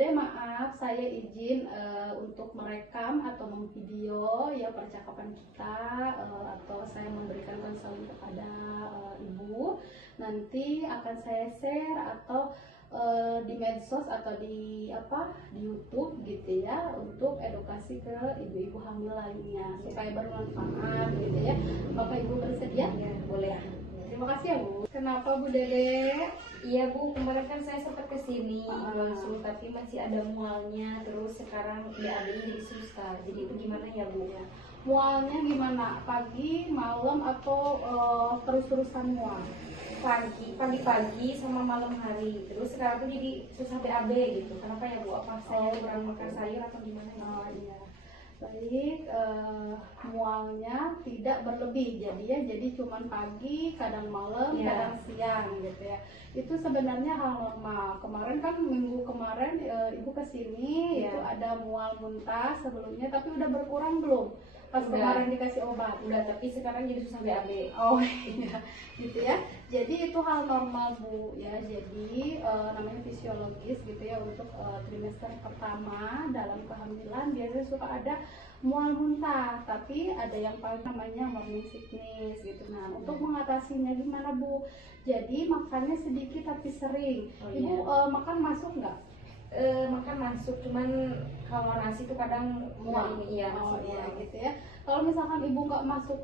Dede, maaf saya izin untuk merekam atau memvideo ya percakapan kita, atau saya memberikan konseling kepada ibu. Nanti akan saya share atau di medsos atau di YouTube gitu ya, untuk edukasi ke ibu-ibu hamil lainnya supaya bermanfaat gitu ya. Apakah ibu bersedia? Ya, boleh. Terima kasih ya Bu. Kenapa Bu Dede? Iya Bu, kemarin kan saya sempat kesini langsung, tapi masih ada mualnya. Terus sekarang BAB-nya jadi susah. Jadi itu gimana ya Bu? Ya. Mualnya gimana? Pagi, malam, atau terus-terusan mual? Pagi sama malam hari. Terus sekarang tuh jadi susah BAB gitu. Kenapa ya Bu? Apa saya kurang makan sayur atau gimana ya? Oh iya. Baik, mualnya tidak berlebih, jadi cuman pagi, kadang malam, kadang siang gitu ya. Itu sebenarnya hal normal. Kemarin kan minggu kemarin ibu kesini itu ada mual muntah sebelumnya, tapi udah berkurang belum? Pas kemarin dikasih obat. Udah, tapi sekarang jadi susah BAB. Oh iya, gitu ya. Jadi itu hal normal Bu ya. Jadi namanya fisiologis gitu ya, untuk trimester pertama dalam kehamilan biasanya suka ada mual muntah, tapi ada yang paling namanya morning sickness gitu. Nah, untuk mengatasinya gimana Bu? Jadi makannya sedikit tapi sering. Ibu makan masuk nggak? Makan masuk, cuman kalau nasi tuh kadang mual ini ya. Gitu ya. Kalau misalkan ibu nggak masuk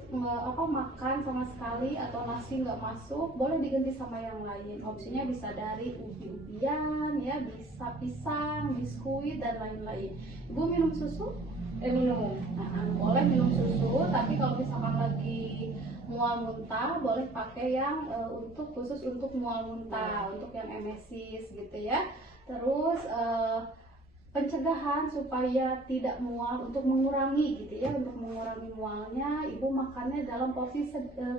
makan sama sekali atau nasi nggak masuk, boleh diganti sama yang lain. Opsinya bisa dari ubi-ubian ya, bisa pisang, biskuit dan lain-lain. Ibu minum susu? Minum. Nah, boleh minum susu, tapi kalau misalkan lagi mual muntah boleh pakai yang khusus untuk mual muntah, untuk yang emesis gitu ya. Terus pencegahan supaya tidak mual, untuk mengurangi gitu ya, untuk mengurangi mualnya, ibu makannya dalam porsi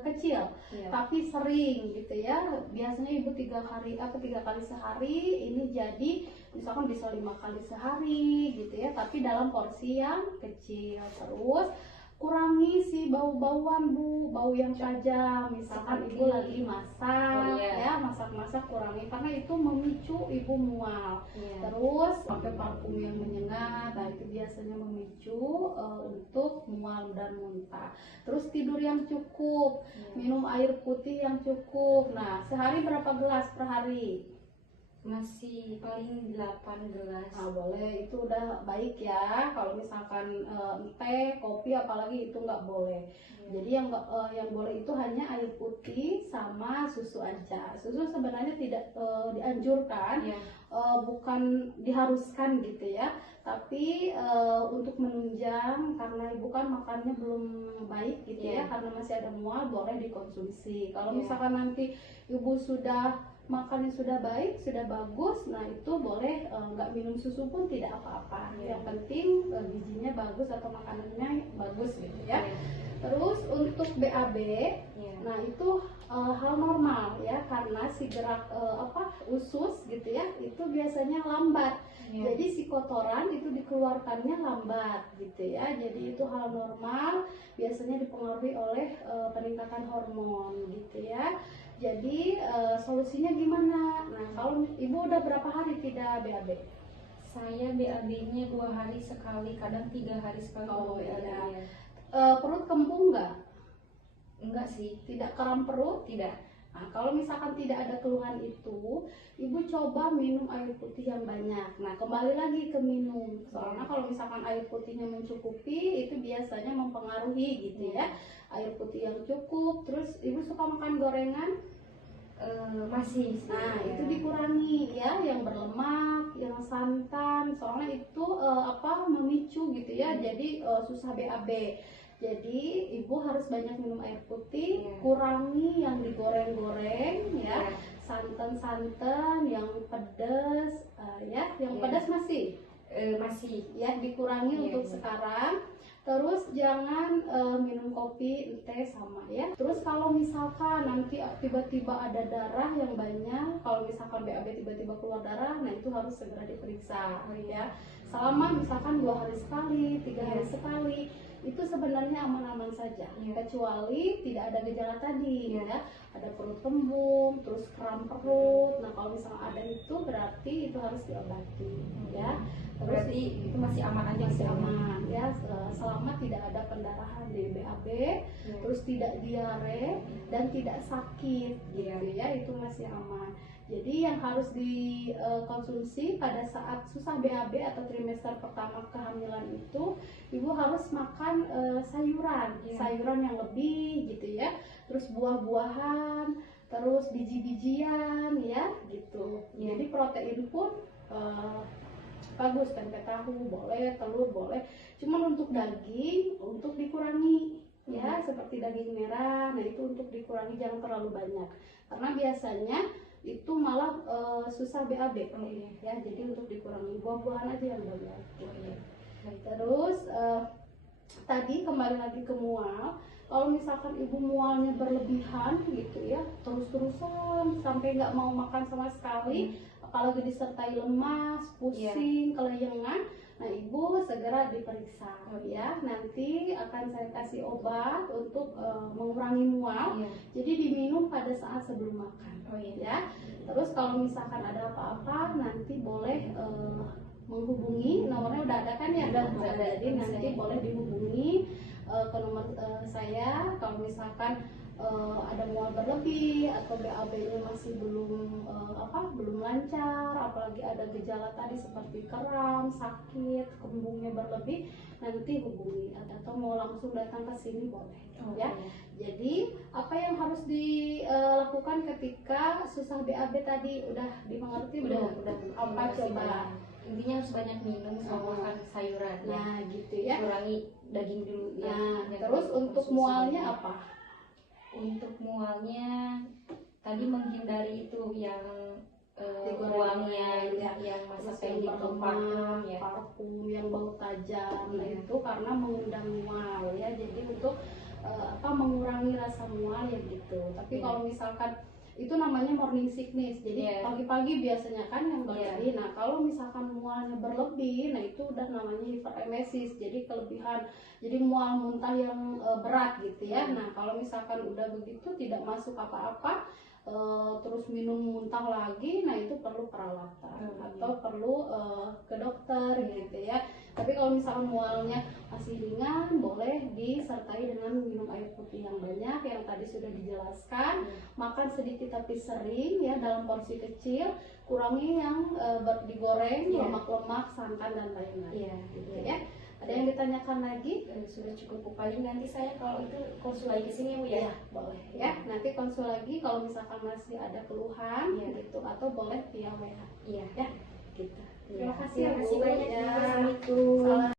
kecil tapi sering gitu ya. Biasanya ibu 3 kali sehari, ini jadi misalkan bisa 5 kali sehari gitu ya, tapi dalam porsi yang kecil. Terus kurangi si bau-bauan Bu, bau yang tajam. Misalkan ibu lagi masak masak-masak, kurangi karena itu memicu ibu mual. Terus pakai parfum yang menyengat, nah itu biasanya memicu untuk mual dan muntah. Terus tidur yang cukup, minum air putih yang cukup. Nah, sehari berapa gelas per hari? Masih paling 8 gelas. Nah, boleh, itu udah baik ya. Kalau misalkan teh, kopi apalagi itu nggak boleh. Jadi yang boleh itu hanya air putih sama susu aja. Susu sebenarnya tidak dianjurkan, bukan diharuskan gitu ya. Tapi untuk menunjang, karena ibu kan makannya belum baik gitu ya, karena masih ada mual, boleh dikonsumsi. Kalau misalkan nanti ibu sudah makannya sudah baik, sudah bagus, nah itu boleh nggak minum susu pun tidak apa-apa. Yang penting gizinya bagus atau makanannya bagus gitu ya. Terus untuk BAB, nah itu hal normal ya, karena si gerak usus gitu ya, itu biasanya lambat. Jadi si kotoran itu dikeluarkannya lambat gitu ya. Jadi itu hal normal, biasanya dipengaruhi oleh peningkatan hormon gitu ya. Jadi solusinya gimana? Nah, kalau ibu udah berapa hari tidak BAB? Saya BAB-nya 2 hari sekali, kadang 3 hari sekali. Oh iya. Perut kembung nggak? Enggak sih. Tidak kram perut? Tidak. Nah, kalau misalkan tidak ada keluhan itu, ibu coba minum air putih yang banyak. Nah, kembali lagi ke minum. Soalnya kalau misalkan air putihnya mencukupi, itu biasanya mempengaruhi gitu ya. Air putih yang cukup. Terus ibu suka makan gorengan? Masih. Nah, itu dikurangi ya, yang berlemak, yang santan. Soalnya itu memicu gitu ya. Jadi susah BAB. Jadi ibu harus banyak minum air putih, kurangi yang digoreng-goreng ya, santan-santan, yang pedas yang pedas masih ya, dikurangi untuk sekarang. Terus jangan minum kopi, teh sama ya. Terus kalau misalkan nanti tiba-tiba ada darah yang banyak, kalau misalkan BAB tiba-tiba keluar darah, nah itu harus segera diperiksa ya. Selama misalkan 2 hari sekali, 3 hari sekali, itu sebenarnya aman-aman saja, kecuali tidak ada gejala tadi ya. ada perut kembung, terus kram perut. Nah kalau misalnya ada itu berarti itu harus diobati ya. Terus Berarti itu masih aman aja, masih gitu ya? aman ya, selama tidak ada pendarahan di BAB, terus tidak diare dan tidak sakit gitu ya, itu masih aman. Jadi yang harus dikonsumsi pada saat susah BAB atau trimester pertama kehamilan itu, ibu harus makan sayuran, sayuran yang lebih gitu ya, terus buah-buahan, terus biji-bijian ya gitu. Jadi protein pun bagus, tempe tahu boleh, telur boleh, cuman untuk daging untuk dikurangi ya, seperti daging merah. Nah itu untuk dikurangi, jangan terlalu banyak karena biasanya itu malah susah BAB ya, jadi untuk dikurangi buah-buahan aja yang banyak gitu. Terus tadi kembali lagi ke mual, kalau misalkan ibu mualnya berlebihan gitu ya, terus-terusan sampai nggak mau makan sama sekali, apalagi disertai lemas, pusing, kelayangan, nah ibu segera diperiksa ya. Nanti akan saya kasih obat untuk mengurangi mual, jadi diminum pada saat sebelum makan ya. Terus kalau misalkan ada apa-apa nanti boleh menghubungi, nomornya udah ada kan ya? Udah ada. Jadi nanti boleh dihubungi ke nomor saya kalau misalkan ada mual berlebih atau BAB-nya masih belum lancar, apalagi ada gejala tadi seperti kram, sakit, kembungnya berlebih, nanti hubungi atau mau langsung datang ke sini boleh ya. Jadi apa yang harus dilakukan ketika susah BAB tadi udah dimengerti belum? Apa coba? Intinya harus banyak minum sama makan sayuran. Nah gitu ya. Kurangi daging dulu. Nah terus untuk mualnya apa? Untuk mualnya tadi menghindari itu yang uangnya yang masak yang parfum ya, parfum yang bau tajam. Nah itu karena mengundang mual ya, jadi untuk mengurangi rasa mual ya gitu. Tapi kalau misalkan itu namanya morning sickness, jadi pagi-pagi biasanya kan yang berlebih. Nah kalau misalkan mualnya berlebih, nah itu udah namanya hiperemesis, jadi kelebihan, jadi mual muntah yang berat gitu ya. Nah kalau misalkan udah begitu tidak masuk apa-apa, terus minum muntah lagi, nah itu perlu perawatan atau perlu ke dokter gitu ya. Tapi kalau misalkan mualnya masih ringan, boleh disertai dengan minum air putih yang banyak yang tadi sudah dijelaskan, makan sedikit tapi sering ya, dalam porsi kecil, kurangi yang digoreng, lemak-lemak, santan dan lain-lain gitu ya. Ada yang ditanyakan lagi? Sudah cukup. Paling nanti saya kalau itu konsul lagi ke sini ya Bu ya? Boleh ya, nanti konsul lagi kalau misalkan masih ada keluhan gitu, atau boleh via WA ya gitu. Terima kasih banyak ya. Assalamualaikum.